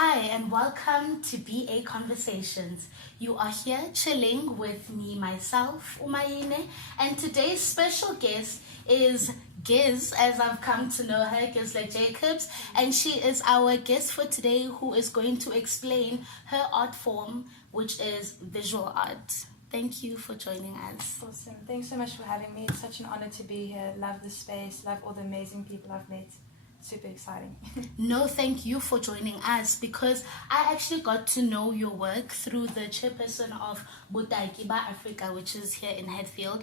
Hi, and welcome to BA Conversations. You are here chilling with me, myself, Mayine, and today's special guest is Giz, as I've come to know her, Gisela Jacobs, and she is our guest for today who is going to explain her art form, which is visual art. Thank you for joining us. Awesome. Thanks so much for having me. It's such an honor to be here. Love the space. Love all the amazing people I've met. Super exciting. No, thank you for joining us because I actually got to know your work through the chairperson of Botaki Afrika, which is here in Hatfield,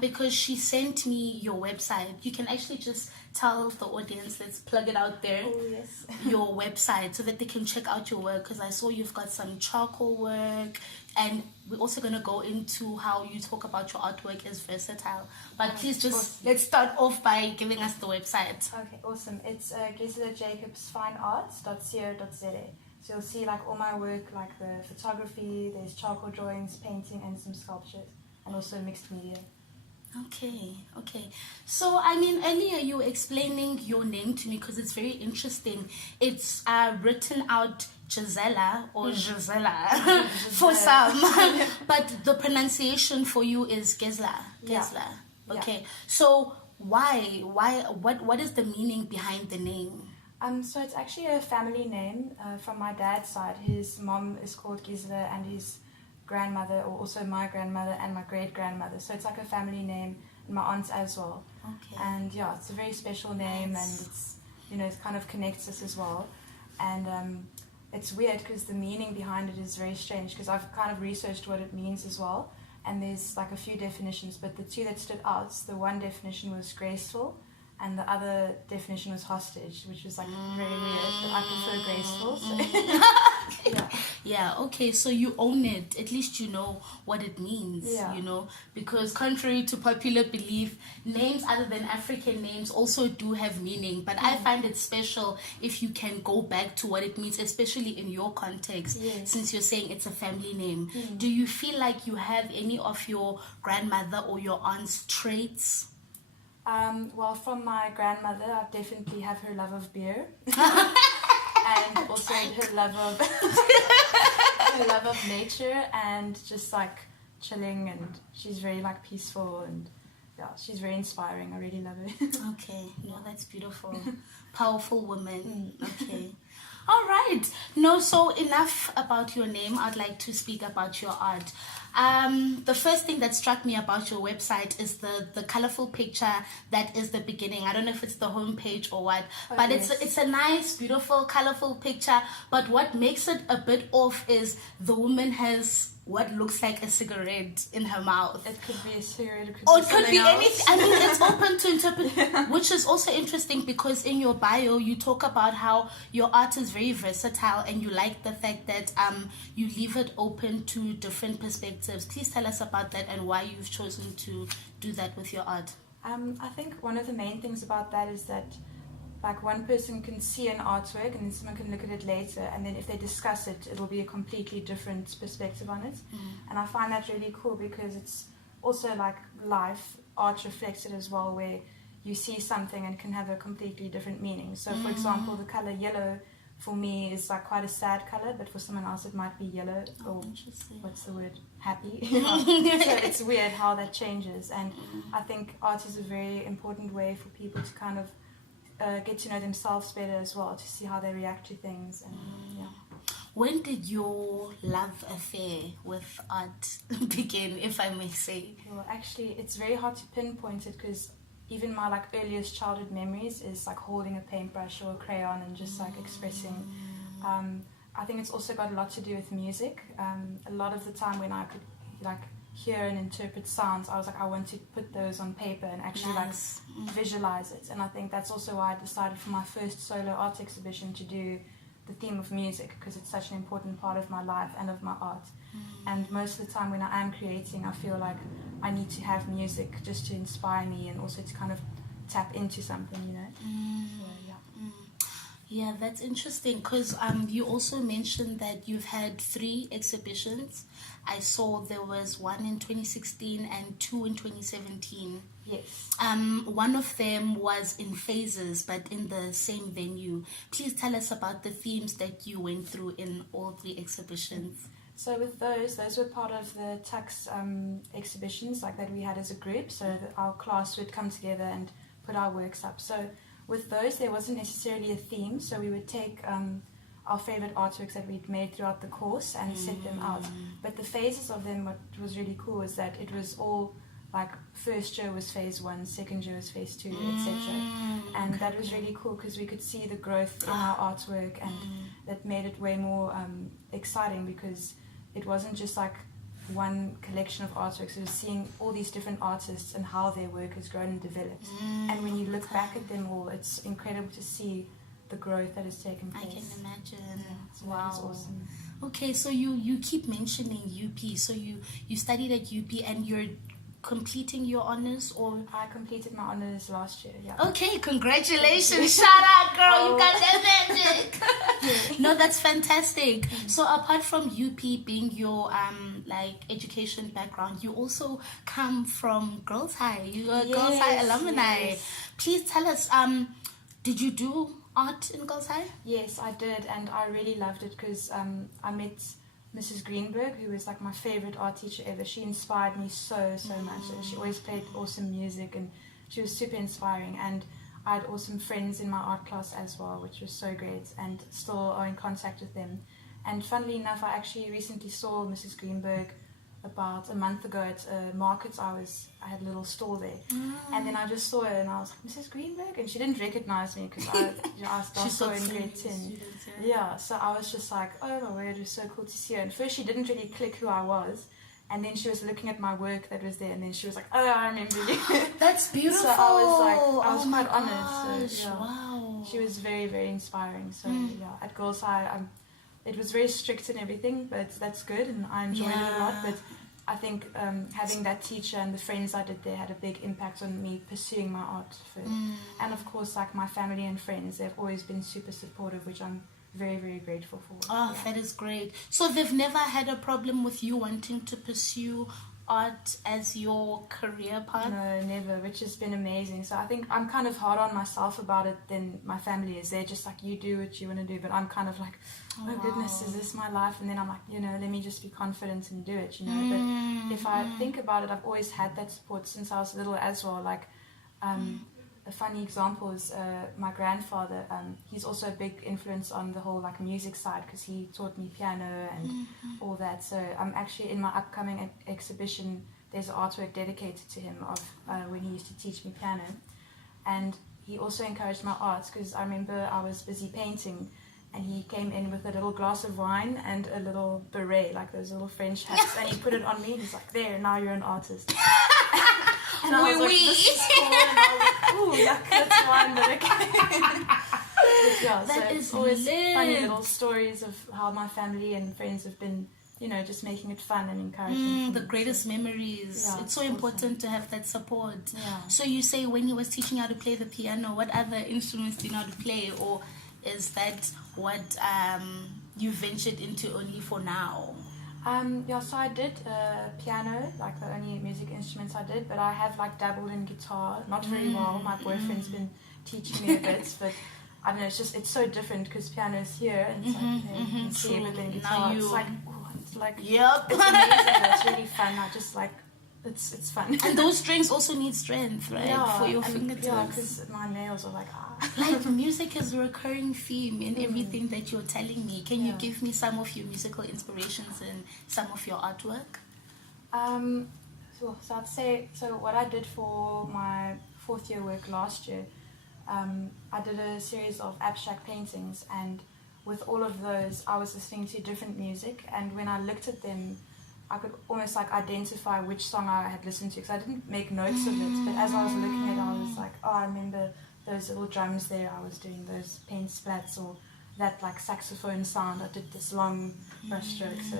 because she sent me your website. You can actually just tell the audience, let's plug it out there, Oh, yes. your website so that they can check out your work, because I saw you've got some charcoal work, and we're also going to go into how you talk about your artwork is versatile. But please just, awesome. let's start off by giving us the website. Okay, awesome. It's Gisela Jacobs finearts.co.za. So you'll see like all my work, like the photography, there's charcoal drawings, painting, and some sculptures, and also mixed media. Okay. So, I mean, earlier you were explaining your name to me because it's very interesting. It's written out Gisela or Gisela for some, but the pronunciation for you is Gisela. Gisela. Yeah. Okay. So, why? What is the meaning behind the name? So it's actually a family name from my dad's side. His mom is called Gisela, and his grandmother, or also my grandmother and my great-grandmother. So it's like a family name, and my aunt as well. Okay. And yeah, it's a very special name, and it's, it kind of connects us as well. And it's weird because the meaning behind it is very strange, because I've kind of researched what it means as well, and there's like a few definitions, but the two that stood out, the one definition was graceful, and the other definition was hostage, which was like very weird, but I prefer graceful. So. Yeah, okay, so you own it. At least you know what it means, because contrary to popular belief, names other than African names also do have meaning. But I find it special if you can go back to what it means, especially in your context, since you're saying it's a family name. Do you feel like you have any of your grandmother or your aunt's traits? Well, from my grandmother, I definitely have her love of beer. And also her love of nature, and just like chilling, and she's very like peaceful, and yeah, she's very inspiring. I really love her. Okay, no, that's beautiful. Powerful woman. Okay. All right. No, so enough about your name. I'd like to speak about your art. The first thing that struck me about your website is the colorful picture that is the beginning. I don't know if it's the homepage or what, but yes. It's a nice, beautiful, colorful picture. But what makes it a bit off is the woman has what looks like a cigarette in her mouth. It could be a cigarette, it could be anything. I mean, it's open to interpret, which is also interesting because in your bio you talk about how your art is very versatile, and you like the fact that you leave it open to different perspectives. Please tell us about that and why you've chosen to do that with your art. I think one of the main things about that is that like one person can see an artwork and then someone can look at it later, and then if they discuss it, it'll be a completely different perspective on it. And I find that really cool because it's also like life, art reflects it as well, where you see something and can have a completely different meaning. So for example, the color yellow for me is like quite a sad color, but for someone else it might be yellow, or what's the word, happy. So it's weird how that changes, and I think art is a very important way for people to kind of get to know themselves better as well, to see how they react to things. And When did your love affair with art begin, if I may say? Well, actually, it's very hard to pinpoint it, because even my like earliest childhood memories is like holding a paintbrush or a crayon and just like expressing. I think it's also got a lot to do with music. A lot of the time when I could like hear and interpret sounds, I was like, I want to put those on paper and actually like visualize it. And I think that's also why I decided for my first solo art exhibition to do the theme of music, because it's such an important part of my life and of my art. And most of the time when I am creating, I feel like I need to have music just to inspire me and also to kind of tap into something, So, Yeah, that's interesting because you also mentioned that you've had 3 exhibitions. I saw there was one in 2016 and 2 in 2017. Yes. One of them was in phases, but in the same venue. Please tell us about the themes that you went through in all 3 exhibitions. So with those were part of the Tux exhibitions like that we had as a group. So that our class would come together and put our works up. So with those, there wasn't necessarily a theme. So we would take our favorite artworks that we'd made throughout the course and set them out. But the phases of them, what was really cool is that it was all like first year was phase 1, second year was phase 2, etc. And that was really cool because we could see the growth in our artwork, and that made it way more exciting because it wasn't just like one collection of artworks. It was seeing all these different artists and how their work has grown and developed. And when you look back at them all, it's incredible to see the growth that has taken place. I can imagine. So Wow. that was awesome. Okay, so you keep mentioning UP. So you studied at UP and you're completing your honors, or? I completed my honors last year, yeah. Okay, congratulations. Shout out, girl. Oh. You got that magic. No, that's fantastic. So apart from UP being your like education background, you also come from Girls High. You are Girls High alumni. Yes. Please tell us, did you do art in Girls High? Yes, I did, and I really loved it because I met Mrs. Greenberg, who was like my favorite art teacher ever. She inspired me so much. She always played awesome music, and she was super inspiring. And I had awesome friends in my art class as well, which was so great, and still are in contact with them. And funnily enough, I actually recently saw Mrs. Greenberg about a month ago at a market. I had a little stall there, and then I just saw her and I was like, Mrs. Greenberg, and she didn't recognize me because I saw her in grade 10. Yeah, so I was just like, oh my word, it was so cool to see her. And first she didn't really click who I was, and then she was looking at my work that was there, and then she was like, oh, I remember you. That's beautiful. So I was quite honored. So, yeah. Wow. She was very, very inspiring. So yeah, at Girls High, it was very strict and everything, but that's good, and I enjoyed it a lot. But I think having that teacher and the friends I did there had a big impact on me pursuing my art further. And of course, like my family and friends, they've always been super supportive, which I'm very, very grateful for. Oh, yeah. That is great. So they've never had a problem with you wanting to pursue art as your career path? No, never, which has been amazing. So I think I'm kind of hard on myself about it than my family is. They're just like, you do what you want to do, but I'm kind of like, oh goodness, is this my life? And then I'm like, let me just be confident and do it, But if I think about it, I've always had that support since I was little as well. Like a funny example is my grandfather. He's also a big influence on the whole like music side because he taught me piano and all that. So I'm actually in my upcoming exhibition, there's an artwork dedicated to him of when he used to teach me piano. And he also encouraged my arts because I remember I was busy painting and he came in with a little glass of wine and a little beret, like those little French hats, and he put it on me. He's like, there, now you're an artist. And I was like, this is cool. And I was like, ooh, yuck, that's wine, but okay. But yeah, that so is it's always lit. funny little stories of how my family and friends have been, just making it fun and encouraging. The greatest memories. Yeah, it's so important to have that support. Yeah. So you say when he was teaching you how to play the piano, what other instruments do you know how to play? Or is that what you ventured into only for now? So I did piano, like the only music instruments I did, but I have like dabbled in guitar, not very well. My boyfriend's been teaching me a bit, but I don't know, it's so different because piano is here and it's like, you can see, but then guitar, it's like, yep. It's amazing, it's really fun. I just like, it's fun. And those strings also need strength, right? Yeah, for your fingertips. Yeah, because my nails are like, Like music is a recurring theme in everything that you're telling me. Can you give me some of your musical inspirations and some of your artwork? So I'd say, what I did for my 4th year work last year, I did a series of abstract paintings, and with all of those, I was listening to different music, and when I looked at them, I could almost like identify which song I had listened to, because I didn't make notes of it, but as I was looking at it, I was like, oh, I remember those little drums there, I was doing those paint splats, or that like saxophone sound, I did this long brush stroke, so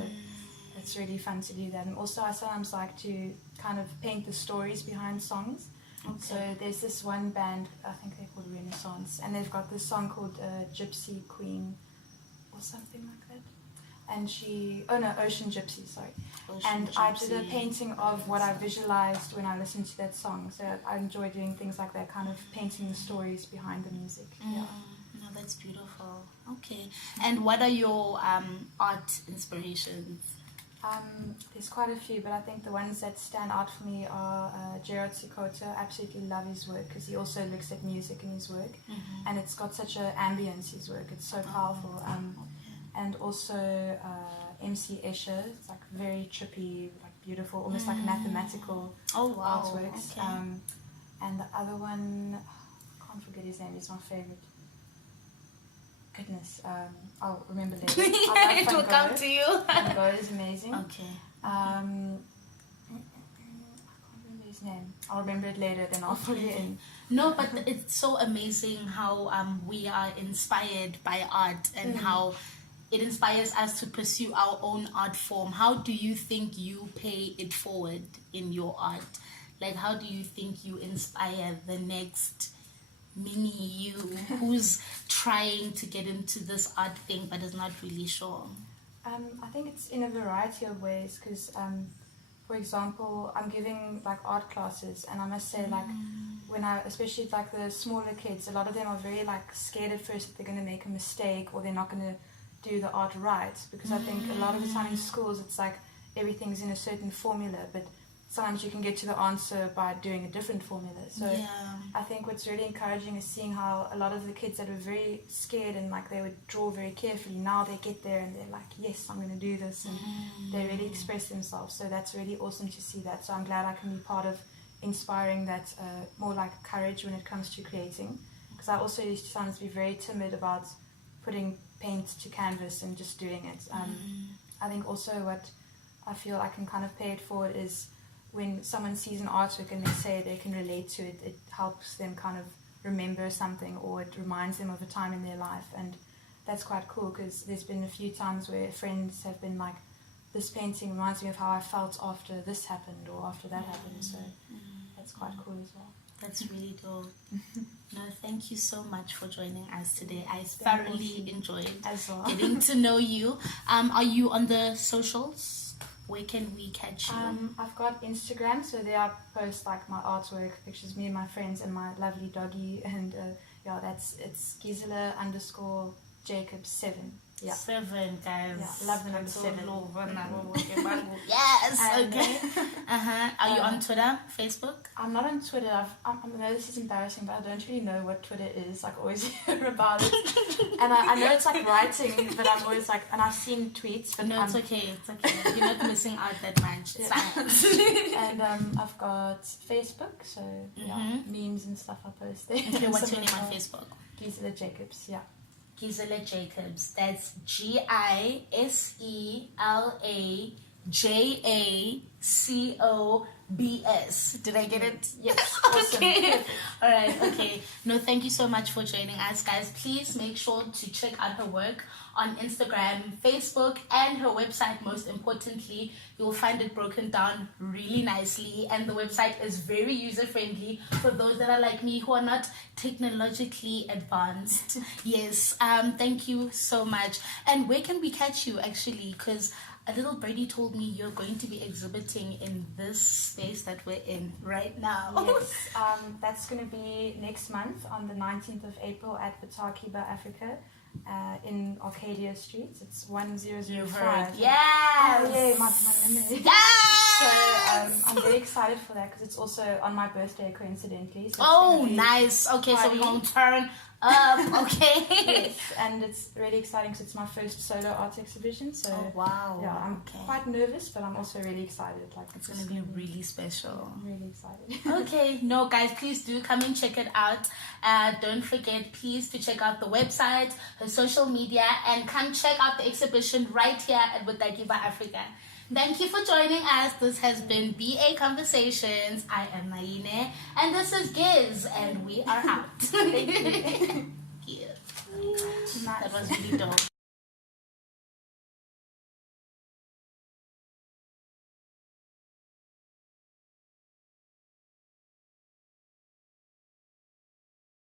it's really fun to do that. And also I sometimes like to kind of paint the stories behind songs. Okay. So there's this one band, I think they're called Renaissance, and they've got this song called Gypsy Queen or something like that. And Ocean Gypsy, sorry. Ocean I Gypsy. did a painting of what I visualized when I listened to that song. So I enjoy doing things like that, kind of painting the stories behind the music. Yeah. No, that's beautiful. Okay. And what are your art inspirations? There's quite a few, but I think the ones that stand out for me are Gerard Sikota. I absolutely love his work because he also looks at music in his work, and it's got such an ambience, his work. It's so powerful. And also MC Escher. It's like very trippy, like beautiful, almost like mathematical artworks. Okay. And the other one, I can't forget his name. He's my favorite. Goodness, I'll remember later. It will come to you. Van Gogh is amazing. Okay. I can't remember his name. I'll remember it later, then I'll put it in. No, but it's so amazing how we are inspired by art and how it inspires us to pursue our own art form. How do you think you pay it forward in your art? Like, how do you think you inspire the next mini you who's trying to get into this art thing but is not really sure? I think it's in a variety of ways because, for example, I'm giving like art classes, and I must say, like, especially like the smaller kids, a lot of them are very like scared at first that they're going to make a mistake or they're not going to do the art right, because I think a lot of the time in schools it's like everything's in a certain formula, but sometimes you can get to the answer by doing a different formula. So I think what's really encouraging is seeing how a lot of the kids that were very scared and like they would draw very carefully, now they get there and they're like, yes, I'm going to do this, and they really express themselves. So that's really awesome to see that. So I'm glad I can be part of inspiring that more like courage when it comes to creating, because I also used to sometimes be very timid about putting paint to canvas and just doing it. I think also what I feel I can kind of pay it forward is when someone sees an artwork and they say they can relate to it, it helps them kind of remember something, or it reminds them of a time in their life. And that's quite cool, because there's been a few times where friends have been like, this painting reminds me of how I felt after this happened or after that happened. So that's quite cool as well. That's really dope. No, thank you so much for joining us today. I thoroughly enjoyed as well getting to know you. Are you on the socials? Where can we catch you? I've got Instagram, so there I post like my artwork, pictures, me and my friends and my lovely doggy, and it's Gisela _Jacobs 7. Yeah. 7, guys. Yeah, love the number 7. Yes. Okay. Are you on Twitter, Facebook? I'm not on Twitter. I know this is embarrassing, but I don't really know what Twitter is. Like, always hear about it, and I know it's like writing, but I'm always like, and I've seen tweets, but no, it's okay. It's okay. You're not missing out that much. It's fine. And I've got Facebook, so memes and stuff I post there. Okay, what's your name on Facebook? Gisela Jacobs. Yeah. Gisela Jacobs. That's GISELAJACOBS. Did I get it? Yes. Okay. All right. Okay. No, thank you so much for joining us, guys. Please make sure to check out her work on Instagram, Facebook, and her website. Most importantly, you'll find it broken down really nicely, and the website is very user-friendly for those that are like me who are not technologically advanced. Yes. Thank you so much. And where can we catch you, actually? Because a little birdie told me you're going to be exhibiting in this space that we're in right now. Yes, that's going to be next month on the 19th of April at Botaki, Afrika. In Arcadia Street. It's 1005. Yes! Oh, yeah, my memory. Yes! So I'm very excited for that, because it's also on my birthday, coincidentally. So nice. Okay, so we're going to turn up. Okay. Yes, and it's really exciting because it's my first solo art exhibition. So wow. Yeah, I'm quite nervous, but I'm also really excited. Like, it's going to be really special. I'm really excited. Okay, no, guys, please do come and check it out. Don't forget, please, to check out the website, her social media, and come check out the exhibition right here at Botaki Afrika. Thank you for joining us. This has been BA Conversations. I am Mayine, and this is Giz, and we are out. Thank you. Yeah. That was really dope.